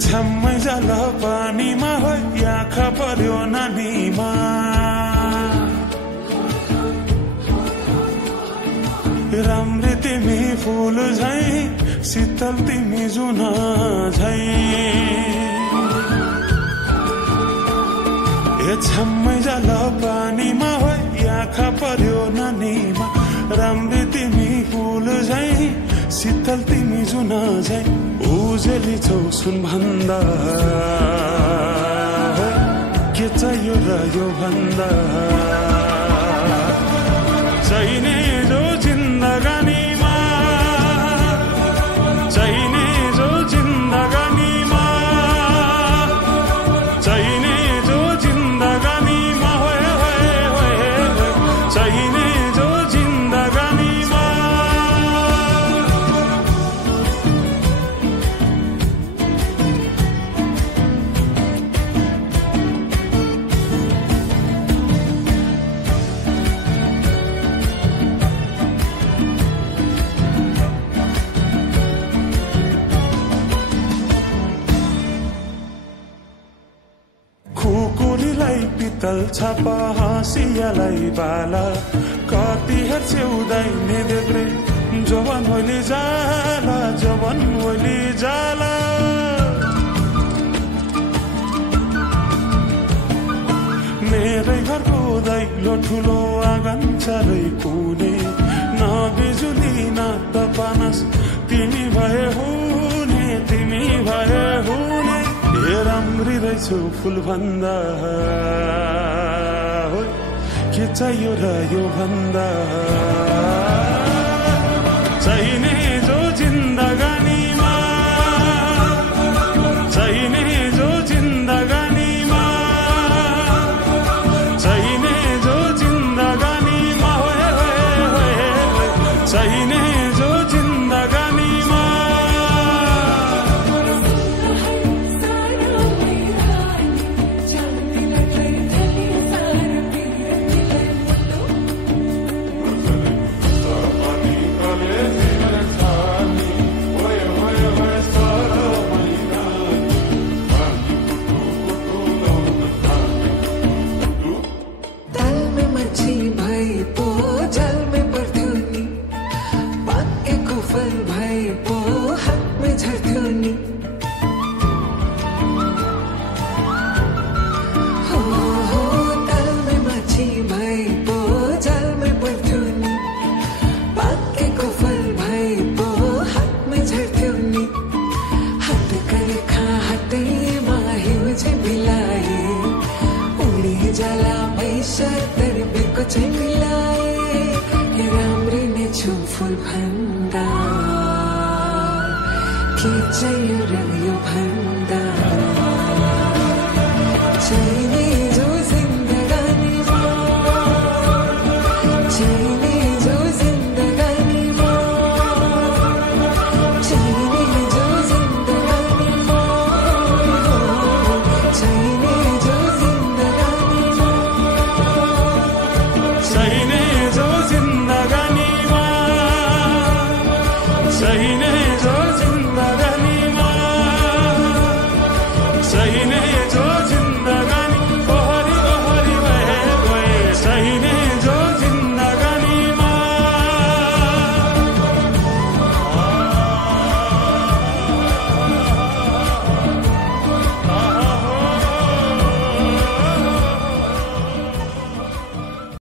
छम्मै जल पानीमा हो आँखा पर्यो नानीमा राम्री तिमी फूल झै शीतल तिमी जुन झै छम्मै जल पानीमा हो आँखा पर्यो नानीमा राम्री तिमी फूल झै शीतल तिमी जुन झै उजेली छौ सुन भन्दा के चाहियो र यो भन्दा चाहिने जो जिन्दगानीमा चाहिने जो जिन्दगानीमा चाहिने जो जिन्दगानीमा चाहिने जो जिन्दगानीमा खुकुरीलाई पितल छापा हाँसियालाई बाला कति हेर्छौ दाइने देब्रे जवान होली जाला जवान होली जाला मेरै घरको दैलो ठुलो आँगन चारै कुने न बिजुली न त पानस तिमी भए हुने तिमी भए हुने राम्री रहेछौ फूल भन्दा के चाहियो र यो भन्दा चाहिने जो जिन्दगानीमा चाहिने जो जिन्दगानीमा चाहिने जो जिन्दगानीमा चाहिने जो जिन्दगानीमा जला पैसा तरबेको चाहिँ मिलाए राम्री नै छु फूल भन्दा के चाहियो र यो भन्दा